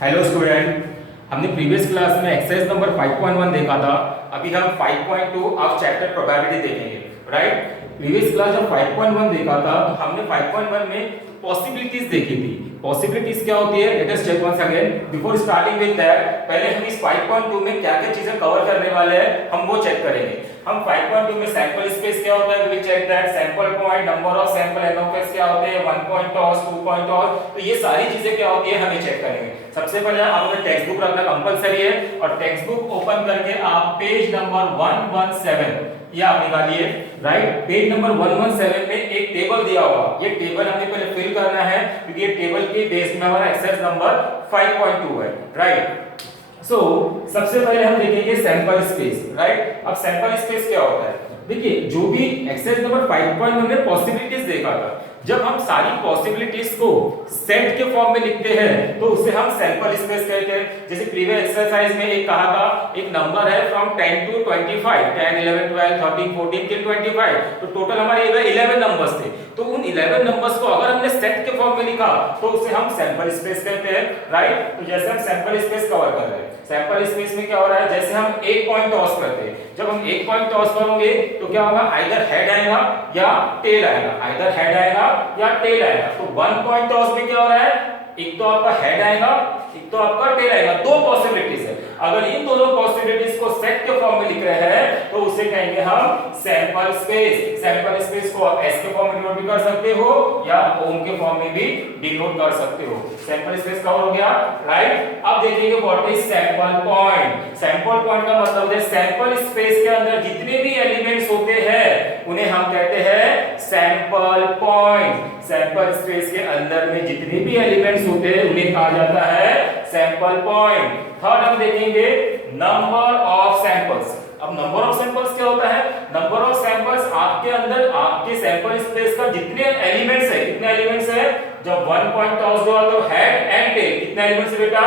Hello student, हमने previous class में exercise number 5.1 देखा था। अभी हम 5.2 ऑफ चैप्टर प्रोबेबिलिटी देखेंगे, राइट। प्रीवियस क्लास जब 5.1 देखा था तो हमने 5.1 में पॉसिबिलिटीज देखी थी। पॉसिबिलिटीज क्या होती है, let us check once again. Before starting with that, पहले हम इस 5.2 में क्या-क्या चीजें कवर करने वाले हैं हम वो चेक करेंगे। हम 5.2 में सैंपल स्पेस क्या होता है, we will check that. Sample point, number of sample, n of x क्या होते हैं, 1 पॉइंट टॉस, 2 पॉइंट टॉस, तो ये सारी चीजें क्या होती है हमें चेक करेंगे। सबसे पहले आपको टेक्स्ट बुक रखना कंपलसरी है और टेक्स्ट बुक ओपन करके आप पेज नंबर 117 ये आप निकालिए, राइट। पेज नंबर 117 में एक टेबल दिया होगा, ये टेबल हमें पहले फिल करना है क्योंकि ये टेबल के बेस में हमारा एक्सरसाइज नंबर 5.2 है, राइट। सबसे पहले हम देखेंगे सैंपल स्पेस, राइट। अब सैंपल स्पेस क्या होता है, देखिए जो भी एक्सरसाइज नंबर 5.1 में पॉसिबिलिटीज देखा था, जब हम सारी पॉसिबिलिटीज को सेट के फॉर्म में लिखते हैं तो उसे हम सैंपल स्पेस कहते हैं। जैसे प्रीवियस एक्सरसाइज में एक कहा था, एक नंबर है फ्रॉम 10 टू 25, 10 11 12 13 14 till 25, तो टोटल हमारे 11 नंबर्स थे। तो उन 11 नंबर्स को अगर हमने सेट के फॉर्म में लिखा तो उसे हम सैंपल स्पेस कहते हैं, राइट। तो जैसे हम सैंपल स्पेस कवर कर रहे हैं, सैंपल स्पेस में क्या हो रहा है, जैसे हम एक पॉइंट टॉस करते हैं, जब हम एक पॉइंट टॉस करोगे तो क्या होगा, आइदर हेड आएगा या टेल आएगा, आइदर हेड आएगा या टेल आएगा। तो 1 पॉइंट टॉस में क्या हो रहा है, एक तो आपका हेड आएगा, एक तो आपका टेल आएगा, दो पॉसिबिलिटीज है। अगर इन दोनों पॉसिबिलिटीज को सेट के फॉर्म में लिख रहे हैं तो उसे कहेंगे हम सैंपल स्पेस। सैंपल स्पेस को आप एस के फॉर्म में डिनोट भी कर सकते हो या ओम के फॉर्म में भी डिनोट कर सकते हो। सैंपल स्पेस कवर हो गया, राइट। अब देखेंगे what is sample point. Sample point का मतलब है सैंपल स्पेस के अंदर जितने भी एलिमेंट्स होते हैं उन्हें हम कहते हैं सैंपल पॉइंट। सैंपल स्पेस के अंदर में जितने भी एलिमेंट्स होते हैं उन्हें कहा जाता है सैंपल पॉइंट। थर्ड हम देखेंगे नंबर ऑफ सैंपल्स। अब नंबर ऑफ सैंपल्स क्या होता है, नंबर ऑफ सैंपल्स आपके अंदर आपके सैंपल स्पेस का जितने एलिमेंट्स है, कितने एलिमेंट्स है, जब 1 पॉइंट टॉस हुआ तो हेड एंड टेल कितने एलिमेंट्स है बेटा,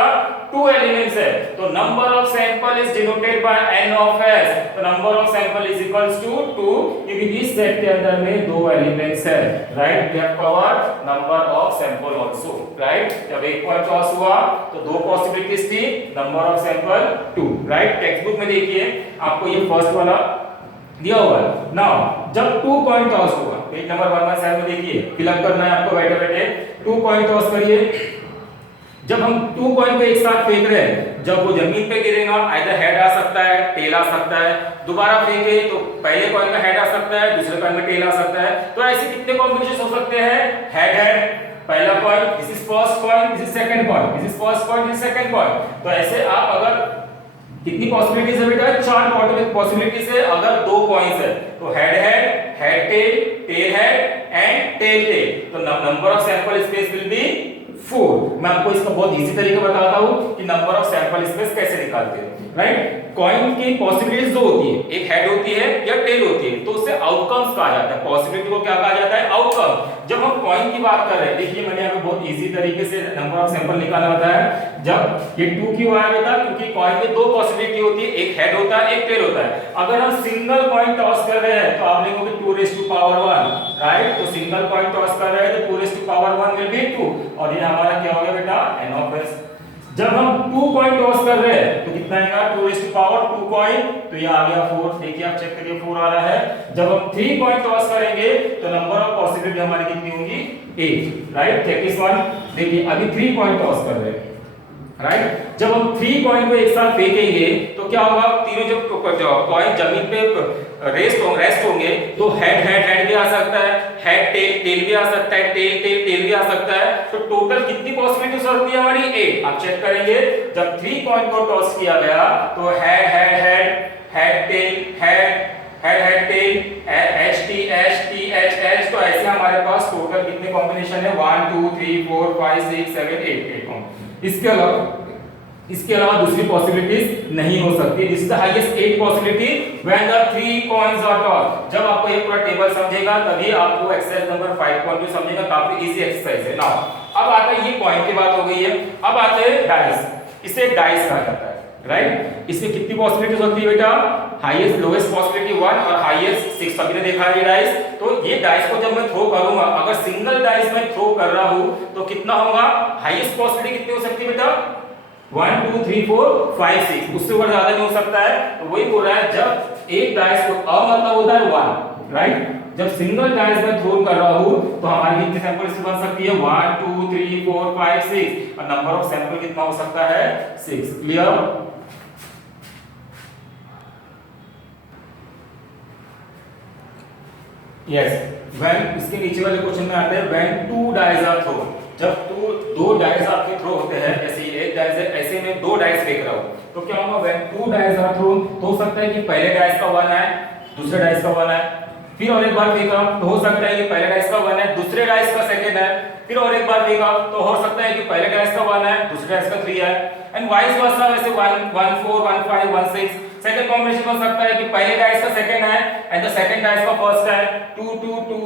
2 एलिमेंट्स है। तो number of sample is denoted by n of s। तो number of sample is equals to 2 क्योंकि इस सेट के अंदर में 2 एलिमेंट्स है, right. We have covered number of sample also, right. जब 1 पॉइंट टॉस हुआ तो 2 पॉसिबिलिटीज थी, number of sample 2, right. Text book में देखिए आपको ये फर्स्ट वाला दिया हुआ है। नाउ जब 2 पॉइंट टॉस होगा, पेज नंबर 117 में देखिए, फिलअप करना है आपको बैठे बैठे। 2 पॉइंट टॉस करिए। जब हम 2 पॉइंट को एक साथ फेंक रहे हैं, जब वो जमीन पे गिरेगा आइदर हेड आ सकता है, टेल आ सकता है। दोबारा फेंके तो पहले कॉइन में हेड आ सकता है, दूसरे कॉइन में टेल आ सकता है। तो ऐसे कितने कॉम्बिनेशन हो सकते हैं, हेड हेड पहला point, this is first point, this is second point, this is first point, this is second point. तो ऐसे आप अगर कितनी पॉसिबिलिटीज है बेटा, 4 पॉसिबिलिटीज है। अगर 2 कॉइंस है तो head head, head tail, tail head and tail tail. तो number of sample space will be 4। मैं आपको इसका बहुत इजी तरीका बताता हूं कि नंबर ऑफ सैंपल स्पेस कैसे निकालते हैं, राइट। कॉइन की पॉसिबिलिटीज दो होती है, एक हेड होती है या टेल होती है, तो उसे आउटकम्स कहा जाता है। पॉसिबिलिटी को क्या कहा जाता है, आउटकम। जब हम कॉइन की बात कर रहे हैं, देखिए मैंने यहाँ पे बहुत इजी तरीके से नंबर ऑफ सैंपल निकाला होता है। जब ये 2 क्यों आया बेटा, क्योंकि कॉइन में 2 पॉसिबिलिटी होती है, एक हेड होता है, एक टेल होता है। अगर हम सिंगल कॉइन टॉस कर रहे हैं तो आप लिखोगे 2 raised to power 1, राइट। तो सिंगल कॉइन टॉस कर रहे हैं तो 2 raised to power 1 will be 2 और ये हमारा क्या हो गया बेटा, n of s। जब हम 2 कॉइन टॉस कर रहे हैं तो कितना आएगा, 2 raised to power 2 कॉइन, तो ये आ गया 4। देखिए आप चेक करिए 4 आ रहा है। जब हम 3 कॉइन टॉस करेंगे तो नंबर ऑफ पॉसिबिलिटी हमारी कितनी होगी, 8, राइट। Check this one. देखिए अभी 3 कॉइन टॉस कर रहे हैं, राइट। जब हम 3 कॉइन को एक साथ फेंकेंगे तो क्या होगा, तीनों जब कॉइन जमीन पे रेस्ट होंगे तो हेड हेड हेड भी आ सकता है, हेड टेल टेल भी आ सकता है, टेल टेल टेल भी आ सकता है। तो टोटल कितनी पॉसिबिलिटीज होती है हमारी, 8। आप चेक करेंगे जब 3 कॉइन को टॉस किया गया तो head head head, head tail head, head head tell, H T H T H H. तो ऐसे हमारे पास टोटल कितने कॉम्बिनेशन है, 1 2 3 4 5 6 7 8 इसके अलावा दूसरी पॉसिबिलिटीज नहीं हो सकती। This is the highest 8 possibility when the 3 coins are toss. जब आपको ये पूरा टेबल समझेगा तभी आपको एक्सरसाइज नंबर 5.2 समझेगा, काफी इजी एक्सरसाइज है। नाउ अब आता है, ये पॉइंट की बात हो गई है, अब आते हैं डाइस। इसे डाइस कहा जाता है, राइट। इसमें कितनी पॉसिबिलिटीज होती है बेटा, हाईएस्ट लोएस्ट पॉसिबिलिटी 1 और हाईएस्ट 6। सभी ने देखा है ये डाइस। तो ये डाइस को जब मैं थ्रो करूंगा, अगर सिंगल डाइस मैं थ्रो कर रहा हूं तो कितना होगा, हाईएस्ट पॉसिबिलिटी कितनी हो सकती है बेटा, 1 2 3 4 5 6, उससे ऊपर ज्यादा नहीं हो सकता है। तो वही बोल रहा है जब एक डाइस को मतलब होता है 1, राइट, जब सिंगल डाइस में थ्रो कर रहा हूं तो हमारी कितनी सैंपल इससे बन सकती है 1 2 3 4 5 6, और नंबर ऑफ सैंपल कितना हो सकता है 6। क्लियर? यस, व्हेन इसके नीचे वाले क्वेश्चन में आते हैं when two dice are thrown, जब दो डाइस आपके थ्रो होते हैं, जैसे एक डाइस है, ऐसे में दो डाइस फेंक रहा हूं तो क्या होगा when two dice are thrown, तो हो सकता है कि पहले डाइस का 1 आए, दूसरे डाइस का 1 आए, फिर और एक बार फेंका तो हो सकता है कि पहले डाइस का 1 है, दूसरे डाइस का सेकंड है, फिर और एक बार फेंका तो हो सकता है कि पहले डाइस का 1 है, दूसरे डाइस का 3 है, एंड वाइस वर्सा, वैसे 1 1 4 1 5 1 6। सेकंड कॉम्बिनेशन हो सकता है कि पहले डाइस का सेकंड है एंड द सेकंड डाइस का फर्स्ट है, 2 2 2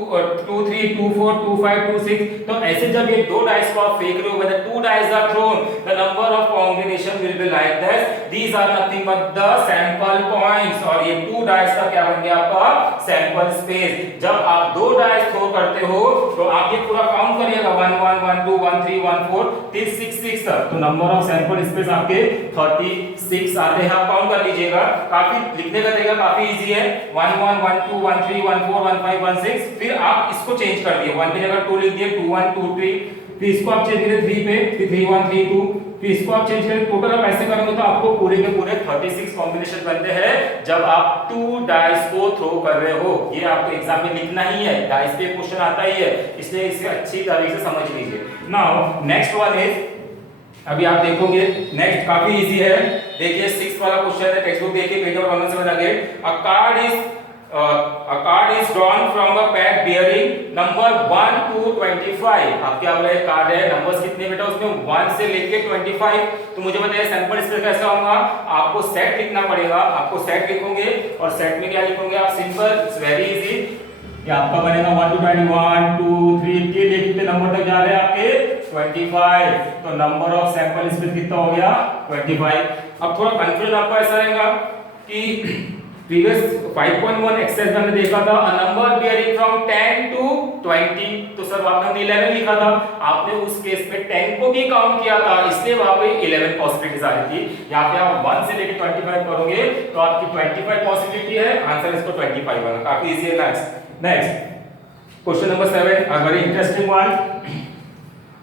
2 3 2 4 2 5 2 6। तो ऐसे जब ये दो डाइस को आप फेंक रहे हो, when two dice are thrown the number of combination will be like this, these are nothing but the sample points, और ये टू डाइस का क्या बन गया आपका सैंपल स्पेस। जब आप दो डाइस थ्रो करते हो तो आप ये पूरा काउंट करिएगा 1 1 1 2 1 3 1 4 till 6 6 तक, तो नंबर ऑफ सैंपल स्पेस आपके 36 आते हैं। आप काउंट कर लीजिएगा, काफी लिखने का तरीका काफी इजी है, 1 1 1 2 1 3 1 4 1 5 1 6, फिर आप इसको चेंज कर दिए, 1 की जगह 2 लिख दिए, 2 1 2 3, फिर इसको आप चेंज करिए 3 पे, फिर 3 1 3 2, फिर इसको आप चेंज करें, टोटल आप ऐसे करेंगे तो आपको पूरे के पूरे 36 कॉम्बिनेशन बनते हैं जब आप टू डाइस को थ्रो कर रहे हो। ये आपको एग्जाम में लिखना ही है, डाइस पे क्वेश्चन आता ही है, इसलिए इसे अच्छी तरीके से समझ लीजिए। नाउ नेक्स्ट वन इज, अभी आप देखोगे नेक्स्ट काफी इजी है, देखिए 6 वाला क्वेश्चन है, टेक्स्ट बुक देखिए पेज नंबर 1 से आगे। A card is drawn from a pack bearing number 1 to 25। आप क्या बोले कार्ड है, नंबर्स कितने बेटा उसमें 1 से लेके 25, तो मुझे बताइए सैंपल स्पेस कैसा होगा। आपको सेट लिखना पड़ेगा, आपको सेट लिखोगे और सेट में क्या लिखोगे आप, सिंपल, इट्स वेरी इजी। ये आपका बनेगा 1 to 21 2 3 के लिए कितने नंबर तक जा रहे हैं आपके 25, तो नंबर ऑफ सैंपल स्पेस कितना हो गया 25। अब थोड़ा कंफ्यूजन आपको ऐसा रहेगा कि प्रीवियस 5.1 एक्सरसाइज में हमने देखा था a number bearing from 10 to 20, तो सर वहां पे हमने 11 लिखा था, आपने उस केस में 10 को भी काउंट किया था, इसलिए वहां पे 11 पॉसिबिलिटीज आ रही थी। यहां पे आप 1 से लेके 25 करोगे तो आपकी 25 पॉसिबिलिटी है, आंसर इसको 25 होगा। काफी इजी है। Next question number 7, a very interesting one.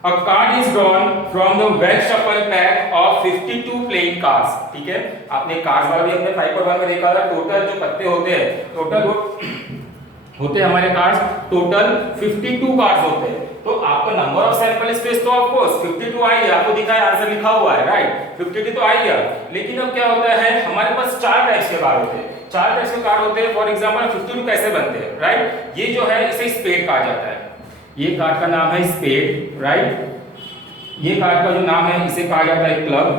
A card is drawn from the well shuffle pack of 52 playing cards। ठीक है, आपने कार्ड्स वाला भी अपने 5.1 में देखा था, टोटल जो पत्ते होते हैं, टोटल होते हैं हमारे कार्ड्स, टोटल 52 कार्ड्स होते हैं। तो आपका नंबर ऑफ सैंपल स्पेस तो ऑफ कोर्स 52 आई है, आपको दिखा है आंसर लिखा हुआ है, राइट, 52 तो आई है। लेकिन अब क्या होता है, हमारे पास 4 टाइप्स के कार्ड होते हैं, 4 टाइप्स के कार्ड होते हैं। फॉर एग्जांपल 52 कैसे बनते हैं, राइट, ये जो है इसे स्पेड कहा जाता है, ये कार्ड का नाम है स्पेड, राइट, ये कार्ड का जो नाम है इसे कहा जाता है क्लब,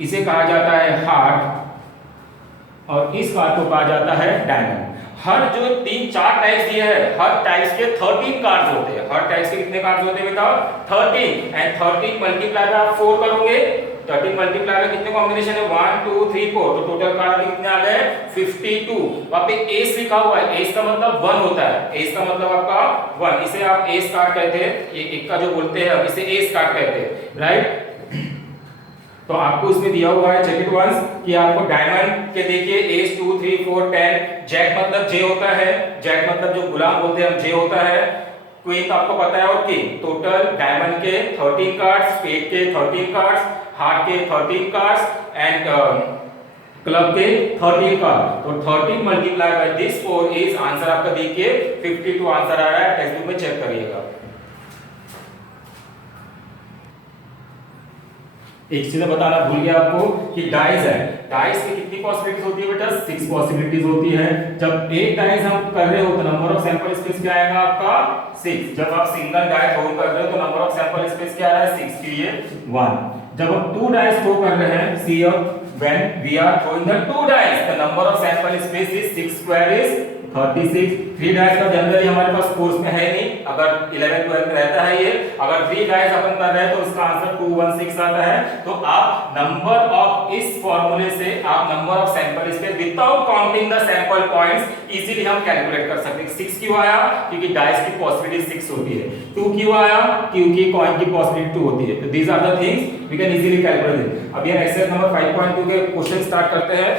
इसे कहा जाता है हार्ट, और इस कार्ड को कहा जाता है डायमंड। हर जो 3-4 टाइप्स दिए हैं, हर टाइप्स के 13 कार्ड्स होते हैं। हर टाइप्स के कितने कार्ड्स होते हैं बेटा 13, एंड 13 मल्टीप्लाई में आप 4 करोगे, 13 मल्टीप्लाई में कितने कॉम्बिनेशन है 1 2 3 4, तो टोटल कार्ड में कितने आ गए 52। वहां पे एस लिखा हुआ है, एस का मतलब 1 होता है, एस का मतलब आपका 1, इसे आप एस कार्ड कहते हैं, ये एक का जो बोलते हैं इसे एस कार्ड कहते हैं, राइट। तो आपको इसमें दिया हुआ है, चेक इट वंस, कि आपको डायमंड के देखिए एस 2 3 4 10, जैक मतलब जे होता है, जैक मतलब जो गुलाम बोलते हैं हम जे होता है, क्वीन तो आपको पता है, और किंग। टोटल डायमंड के 13 कार्ड्स, स्पेड के 13 कार्ड्स, हार्ट के 13 कार्ड्स, एंड क्लब के 13 कार्ड। तो 13 multiply by this 4 is answer आपका देखिए 52 आंसर आ रहा है, टेक्स्ट बुक में चेक करिएगा। एक चीज बताना भूल गया आपको कि डाइस है, डाइस की कितनी पॉसिबिलिटीज होती है बेटा 6 पॉसिबिलिटीज होती है। जब एक डाइस हम कर रहे हो तो नंबर ऑफ सैंपल स्पेस क्या आएगा आपका 6। जब आप सिंगल डाइस थ्रो कर रहे हो तो नंबर ऑफ सैंपल स्पेस क्या आ रहा है 6 के लिए 1। जब हम 2 डाइस थ्रो कर रहे हैं, see when we are throwing the 2 dice the number of sample space is 6 square is 36। 3 DISE का जनरली हमारे पास कोर्स में है नहीं, अगर 11 12 में रहता है ये, अगर 3 डायस अपन कर रहे हैं तो इसका आंसर 216 आता है। तो आप नंबर ऑफ, इस फॉर्मूले से आप number of sample space without counting the sample points easily हम कैलकुलेट कर सकते हैं। 6 क्यों आया? क्योंकि डायस की पॉसिबिलिटी 6 होती है। 2 क्यों आया? क्योंकि कॉइन की पॉसिबिलिटी 2 होती है। तो these are the things we can easily calculate. अब ये एक्सरसाइज नंबर 5.2 के क्वेश्चन स्टार्ट करते हैं।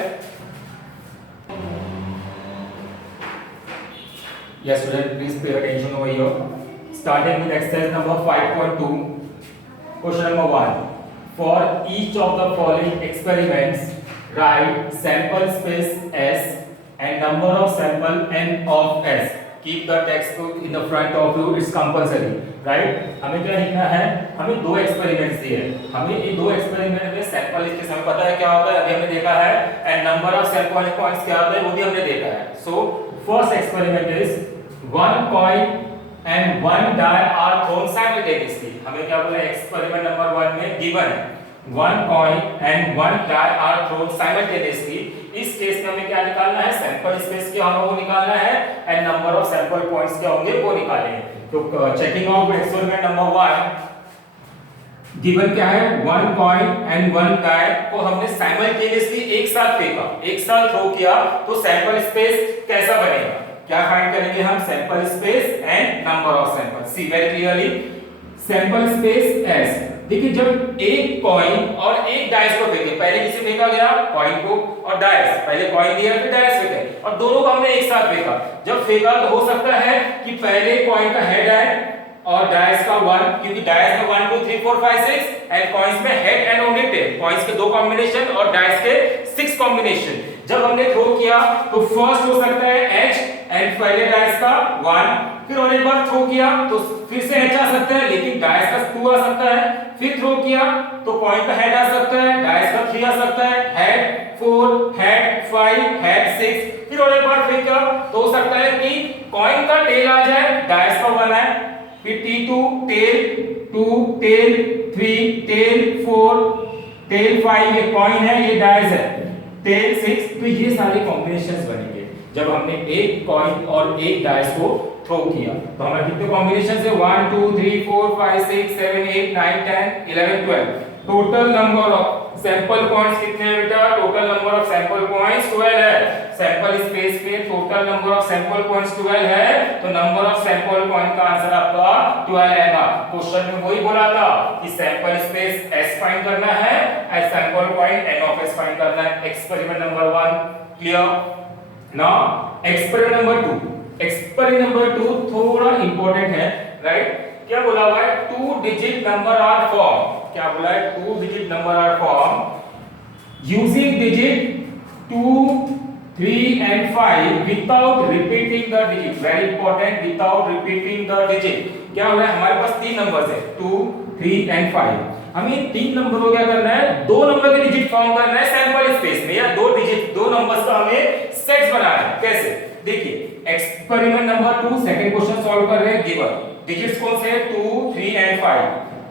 Yes, student, please pay attention over here. Starting with exercise number 5.2. Question number 1. For each of the following experiments, write sample space S and number of sample n of S. Keep the textbook in the front of you. It's compulsory, right? हमें क्या लिखना है? हमें दो experiments दिए हैं। हमें ये दो एक्सपेरिमेंट में सैंपल इसके समय पता है क्या होता है, अभी हमने देखा है, and number of sample points क्या होता है वो भी हमने देखा है। So first experiment is one coin and one die are thrown simultaneously. हमें क्या बोला एक्सपेरिमेंट नंबर 1 में गिवन है one coin and one die are thrown simultaneously. इस केस में हमें क्या निकालना है? सैंपल स्पेस क्या होगा वो निकालना है, and number of sample points क्या होंगे वो निकालेंगे। तो checking out experiment number 1 given क्या है? One coin and one die को हमने साइमल्टेनियसली एक साथ फेंका, एक साथ थ्रो किया, तो सैंपल स्पेस कैसा बनेगा? क्या फाइंड करेंगे हम? Sample space and number of sample. See very clearly, sample space S. देखिए जब एक कॉइन और एक डाइस को फेंके, पहले किसे फेंका गया? कॉइन को और डाइस। पहले कॉइन दिया फिर डाइस फेंके, और दोनों को हमने एक साथ फेंका। जब फेंका तो हो सकता है कि पहले कॉइन का हेड है और डाइस का 1, क्योंकि डाइस में 1 2 3 4 5 6 एंड कॉइंस में head and only tail, coins के 2 कॉम्बिनेशन और डाइस के 6 कॉम्बिनेशन। जब हमने थ्रो किया तो फर्स्ट हो सकता है एच एंड पहले डाइस का 1, फिर और एक बार थ्रो किया तो फिर से एच आ सकता है, लेकिन डाइस का 2 आ सकता है। फिर थ्रो किया तो पॉइंट का हेड आ सकता है, डाइस का 3 आ सकता है, हेड 4, हेड 5, हेड 6। फिर और एक बार फेंका तो हो सकता है कि कॉइन का टेल आ जाए, डाइस का 1 है, फिर T2 tell 2 tell 3 tell 4 tell 5, ये कॉइन है, ये डाइस है, टेल 6। तो ये सारे कॉम्बिनेशंस बनेंगे जब हमने एक कॉइन और एक डाइस को थ्रो किया। तो हमारे कितने कॉम्बिनेशन है? 1 2 3 4 5 6 7 8 9 10 11 12। Total number of sample points कितने हैं बेटा? Total number of sample points 12 है। सैंपल स्पेस में total number of sample points 12 है, तो नंबर ऑफ सैंपल पॉइंट का आंसर आपका 12 आएगा। क्वेश्चन में वही बोला था कि सैंपल स्पेस S फाइंड करना है and sample point N of S find करना है। Experiment number 1 clear. Now experiment number 2। Experiment number 2 थोड़ा इंपॉर्टेंट है, राइट? क्या बोला हुआ है? 2 डिजिट नंबर आर फॉर्म। क्या बोला है? 2 digit number are form using digit 2 3 and 5 without repeating the digit. Very important, without repeating the digit. क्या हो रहा है? हमारे पास 3 नंबर्स है 2 3 and 5। हमें 3 नंबर को क्या करना है? 2 नंबर के डिजिट फॉर्म करना है सैंपल स्पेस में, या 2 डिजिट 2 नंबर्स का हमें सेट्स बनाना है। कैसे? देखिए experiment number 2 second question solve कर रहे हैं। गिवन डिजिट्स कौन से हैं? 2 3 and 5।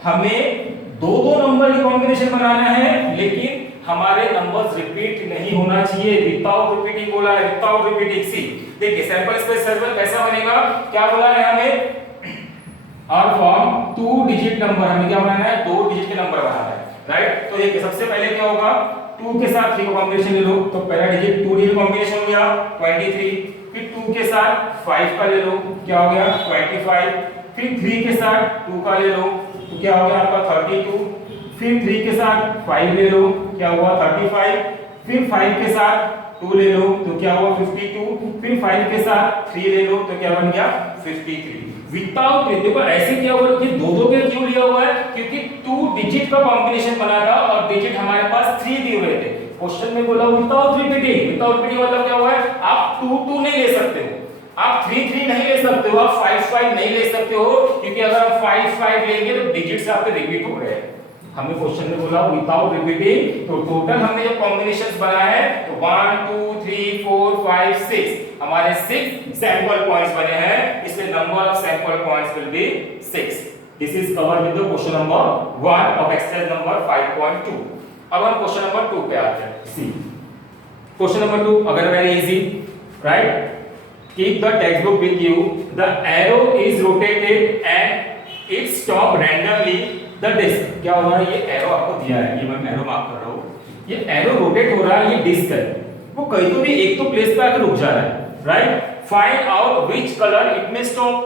हमें दो नंबर की कॉम्बिनेशन बनाना है, लेकिन हमारे नंबर्स रिपीट नहीं होना चाहिए। विदाउट रिपीटिंग बोला है, विदाउट रिपीटिंग। सी देखिए सैंपल स्पेस सर्वर कैसा बनेगा? क्या बोला है हमें? आर फॉर्म 2 डिजिट नंबर, हमें क्या बनाना है? 2 डिजिट के नंबर बनाना है, राइट? तो ये सबसे पहले क्या होगा? 2 के साथ 3 का कॉम्बिनेशन ले लो, तो पहला डिजिट 2 डिजिट कॉम्बिनेशन हो गया 23। फिर 2 के साथ 5 का ले लो, क्या हो गया? 25। फिर 3 के साथ 2 का ले लो, तो क्या हो गया आपका? 32। फिर 3 के साथ 5 ले लो, क्या हुआ? 35। फिर 5 के साथ 2 ले लो, तो क्या हुआ? 52। फिर 5 के साथ 3 ले लो, तो क्या बन गया? 53। विदाउट, देखो ऐसे क्या हुआ कि दो के क्यों लिया हुआ है? क्योंकि 2 डिजिट का कॉम्बिनेशन बना था और डिजिट हमारे पास 3 दिए हुए थे। क्वेश्चन में बोला विदाउट रिपीटिंग। विदाउट रिपीटिंग मतलब क्या हुआ है? आप 2 नहीं ले सकते हो, आप 3 नहीं ले सकते हो, आप 5 नहीं ले सकते हो, क्योंकि अगर आप 5 लेंगे तो डिजिट्स आपके रिपीट हो रहे हैं। हमें क्वेश्चन में बोला विदाउट रिपीटिंग, तो टोटल हमने जो कॉम्बिनेशंस बनाया है तो 1 2 3 4 5 6 हमारे 6 सैंपल पॉइंट्स बने हैं, इसलिए number of sample points will be 6। This is covered with the question number 1 of exercise number 5.2। अब हम क्वेश्चन नंबर 2 पे आते हैं। सी क्वेश्चन नंबर 2 अगर very easy, right? keep the textbook with you, the arrow is rotated and it stop randomly the disk। क्या हो रहा है, ये एरो आपको दिया है, ये मैं एरो मार्क कर रहा हूँ, ये एरो रोटेट हो रहा है, ये डिस्क है, वो कहीं तो भी एक तो प्लेस पे आकर रुक जा रहा है, right. Find out which colour it में स्टॉप।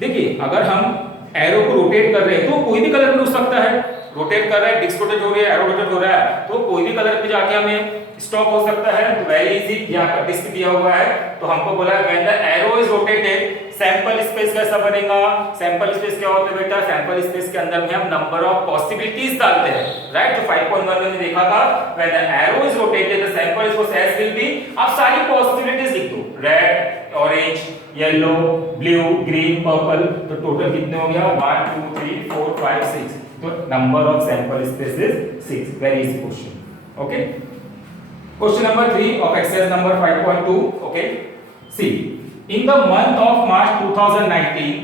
देखिए अगर हम एरो को रोटेट कर रहे हैं तो कोई भी कलर में रुक सकता है, रोटेट कर रहा है, डिस्क रोटेट हो रही है, एरो रोटेट हो रहा है, तो कोई भी कलर पे जाके हमें स्टॉप हो सकता है। तो वेरी इजी, यहाँ पर डिस्क दिया हुआ है तो हमको बोला है when the arrow is rotated sample space कैसा बनेगा। सैंपल स्पेस क्या होता है बेटा, सैंपल स्पेस के अंदर में हम नंबर ऑफ पॉसिबिलिटीज डालते हैं, राइट। जो 5.1 में देखा था, when the arrow is rotated the sample space will B, आप सारी पॉसिबिलिटीज लिख दो, red, orange, yellow, blue, green, purple, तो टोटल कितने हो गया 1 2 3 4 5 6, तो number of sample space is 6। Very easy question, okay. Question number 3 of exercise number 5.2. Okay, see, in the month of March 2019,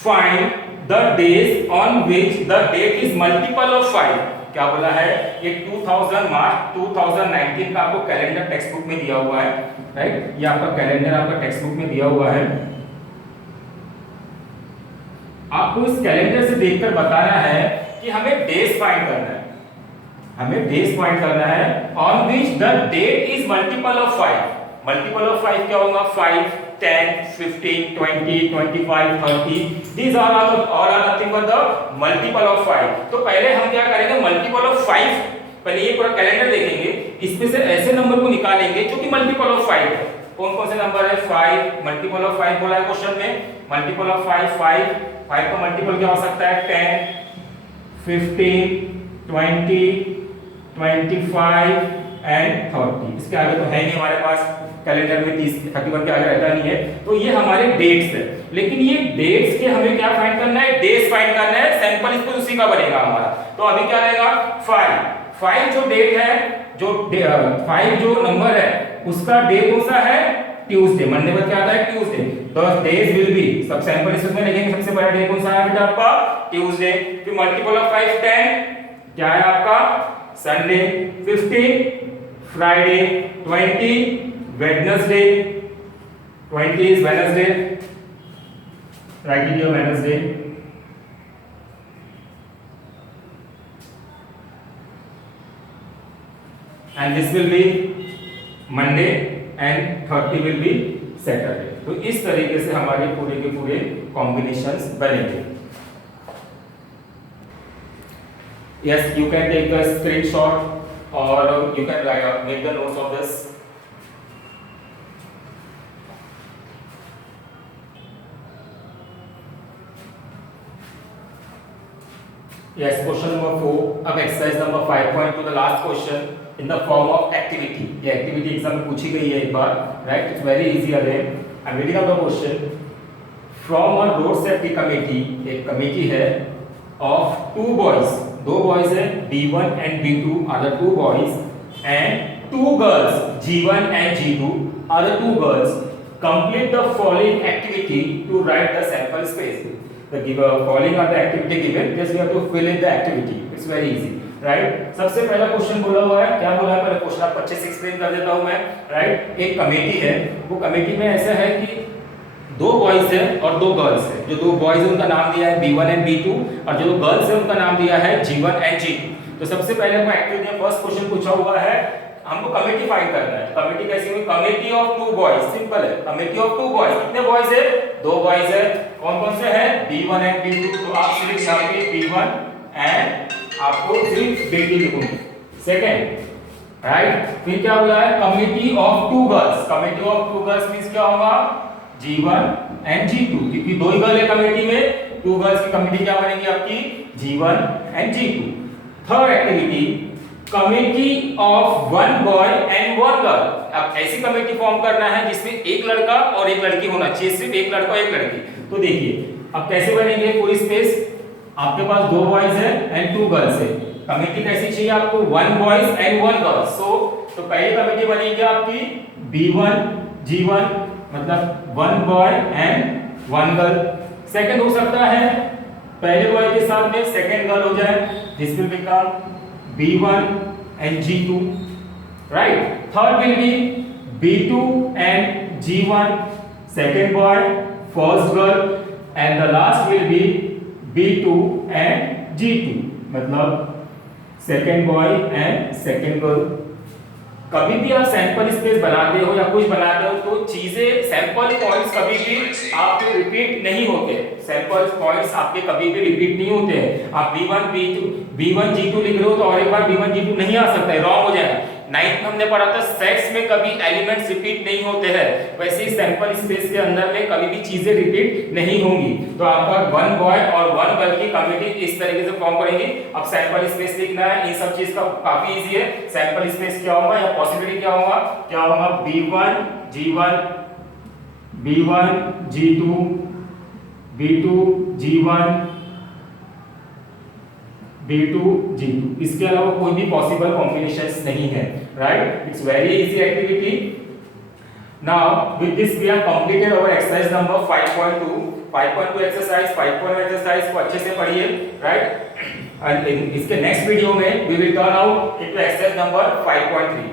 find the days on which the date is multiple of 5। क्या बोला है, ये 2000 मार्च 2019 का आपको calendar text book में दिया हुआ है, राइट। ये आपका कैलेंडर आपका टेक्स्ट बुक में दिया हुआ है। आपको इस कैलेंडर से देखकर बताना है कि हमें डेज फाइंड करना है, हमें डेज फाइंड करना है on which the date is multiple of 5। Multiple of 5 क्या होगा, 5 10 15 20 25 30, these are all are nothing but the multiple of 5। तो पहले हम क्या करेंगे, मल्टीपल ऑफ 5, पहले ये पूरा कैलेंडर देखेंगे, इसमें से ऐसे नंबर को निकालेंगे जो कि मल्टीपल ऑफ 5 है। कौन कौन से नंबर है, 5 मल्टीपल ऑफ 5 बोला है क्वेश्चन में, मल्टीपल ऑफ 5 5 का मल्टीपल क्या हो सकता है, 10 15 20 25 एंड 30। इसके आगे तो है नहीं हमारे पास कैलेंडर में, 30 31 के आगे रहता नहीं है, तो ये हमारे डेट्स है। लेकिन ये डेट्स के हमें क्या फाइंड करना है, डेज फाइंड करना है, सैंपल इसको उसी का बनेगा हमारा। तो अभी क्या रहेगा, 5 जो डेट है, जो 5 जो नंबर है उसका डे कौन सा है, ट्यूसडे। मंडे पर क्या आता है, ट्यूसडे। तो डेज विल बी, सब सैंपल इसमें लिखेंगे, सबसे पहला डे कौन सा है बेटा आपका, ट्यूसडे। फिर मल्टीपल ऑफ 5 10 क्या है आपका, Sunday. 15 Friday, 20 Wednesday, 20 is Wednesday, write it here Wednesday। and this will be Monday and 30 will be Saturday। तो इस तरीके से हमारे पूरे के पूरे कॉम्बिनेशंस बनेंगे। Yes, you can take the screenshot or you can make the notes of this। Yes, question number 4 of exercise number 5.2, the last question in the form of activity। ये activity एग्जाम में पूछी गई है एक बार, right? It's very easy again। I'm reading out the question from a road safety committee। एक committee है of 2 boys, 2 boys है, B1 and B2 are the 2 boys and 2 girls, G1 and G2 are the 2 girls। Complete the following activity to write the sample space। The following are the activity given, just we have to fill in the activity। It's very easy, right? सबसे पहला question बोला हुआ है, क्या बोला है, पहले question आपको अच्छे से एक्सप्लेन कर देता हूं मैं, राइट। एक कमेटी है, वो कमेटी में ऐसा है कि 2 बॉयज है और 2 गर्ल्स है। जो 2 बॉयज है उनका नाम दिया है B1 एंड B2 और जो गर्ल्स है उनका नाम दिया है G1 एंड G2। तो सबसे पहले हमको एक्टिविटी में फर्स्ट क्वेश्चन पूछा हुआ है, हमको कमेटी फाइंड करना है। कमेटी कैसी हुई, कमेटी ऑफ 2 बॉयज, सिंपल है, कमेटी ऑफ 2 बॉयज। कितने बॉयज है, 2 बॉयज है। कौन कौन से हैं, B1 एंड B2। तो आप सिर्फ यहाँ पे B1 एंड आपको सिर्फ B2 लिखोगे, सेकंड, राइट। फिर क्या बोला है, committee of 2 girls. Committee of 2 girls means क्या होगा, G1 एंड G2, क्योंकि 2 ही गर्ल है कमेटी में, 2 गर्ल्स की कमेटी क्या बनेगी आपकी, G1 and G2। Third activity, committee of 1 boy and 1 girl. अब ऐसी कमेटी फॉर्म करना है जिसमें एक लड़का और एक लड़की होना चाहिए, सिर्फ एक लड़का और एक लड़की। तो देखिए अब कैसे बनेंगे, पूरी स्पेस आपके पास 2 बॉयज है एंड 2 गर्ल्स है। कमेटी कैसी चाहिए आपको, 1 बॉयज एंड 1 गर्ल्स। तो पहली कमेटी बनेगी आपकी B1 G1 मतलब 1 बॉय एंड 1 गर्ल। सेकंड हो सकता है पहले बॉय के साथ में सेकंड गर्ल हो जाए, this will become B1 and G2, right? Third will be B2 and G1, second boy, first girl, and the last will be B2 and G2, मतलब second boy and second girl। कभी भी आप sample space बनाते हो या कुछ बनाते हो तो चीजें सैंपल पॉइंट्स कभी भी आपके रिपीट नहीं होते, सैंपल पॉइंट्स आपके कभी भी रिपीट नहीं होते हैं। आप B1 G2 लिख रहे हो तो और एक बार B1 G2 नहीं आ सकता है, रॉन्ग हो जाएगा। 9th में हमने पढ़ा था सेट्स में कभी एलिमेंट्स रिपीट नहीं होते हैं, वैसे ही सैंपल स्पेस के अंदर में कभी भी चीजें रिपीट नहीं होंगी। तो आपका वन बॉय और वन गर्ल की कम्युनिटी इस तरीके से फॉर्म करेंगे। अब सैंपल स्पेस लिखना है, इन सब चीज का काफी इजी है। सैंपल स्पेस क्या होगा या पॉसिबिलिटी क्या होगा, B1 G1, B1 G2, B2 G1, B2 G2, इसके अलावा कोई भी पॉसिबल कॉम्बिनेशंस नहीं है, right. It's very easy activity. Now with this we have completed our exercise number 5.2 exercise 5.1 exercise को अच्छे से पढ़िए, राइट। एंड इसके नेक्स्ट वीडियो में we will turn out into exercise number 5.3।